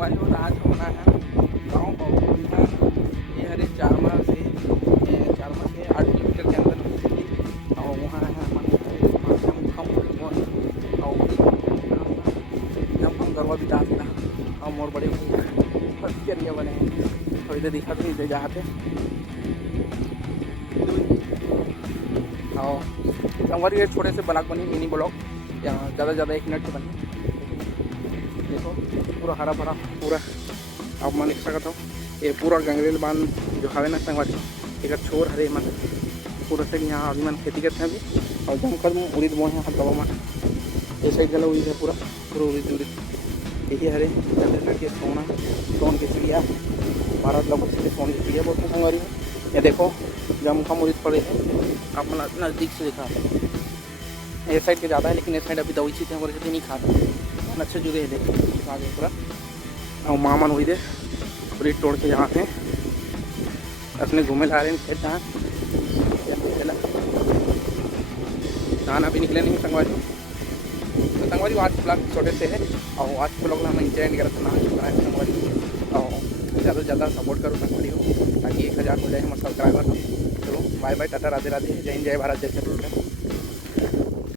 संगवारी हो आज होना है गाँव बहुत ये हरे चारमा से 8 किलोमीटर के अंदर और वहाँ है हम गरबा बिता और मोर बड़े भैया बने हैं और इधर दिखा तो जाते और संगवारी छोटे से ब्लॉग बनी मिनी ब्लॉग यहाँ ज़्यादा 1 मिनट के बनी। देखो पूरा हरा भरा पूरा अब मैं लिख सकता हूँ ये पूरा गंगरेल बांध जो हवे ना संगवारी एक छोर हरे मन पूरा से यहाँ आदमी मन खेती करते हैं अभी और जमकर उड़ीद बोए हैं दवा मन ये साइड गला उड़ीद है पूरा उड़ीद यही हरे के सोन की चिड़िया भारत लोग सोन की चिड़िया बोलते हैं संगवारी में। ये देखो जमखम उड़ीद पड़े हैं आप नज़दीक से दिखा ये साइड के ज़्यादा है लेकिन इस साइड अभी दवाई चीज़ें हमारे नहीं खाते अच्छे जुड़े हैं देखो आगे पूरा और मामन हुई दे पूरी तोड़ के यहाँ थे अपने घूमे ला रहे हैं खेत जहाँ धान अभी निकले नहीं संगवारी तो संगवारी आज ब्लॉग छोटे से है और आज ब्लॉग में हम इंजॉय करते ना चुका है संगवारी और ज़्यादा से ज़्यादा सपोर्ट करो संगवारी को ताकि 1000 हो जाए हमारे सब्सक्राइबर। चलो बाय बाय टाटा राधे राधे जय हिंद जय भारत जय छत्तीसगढ़।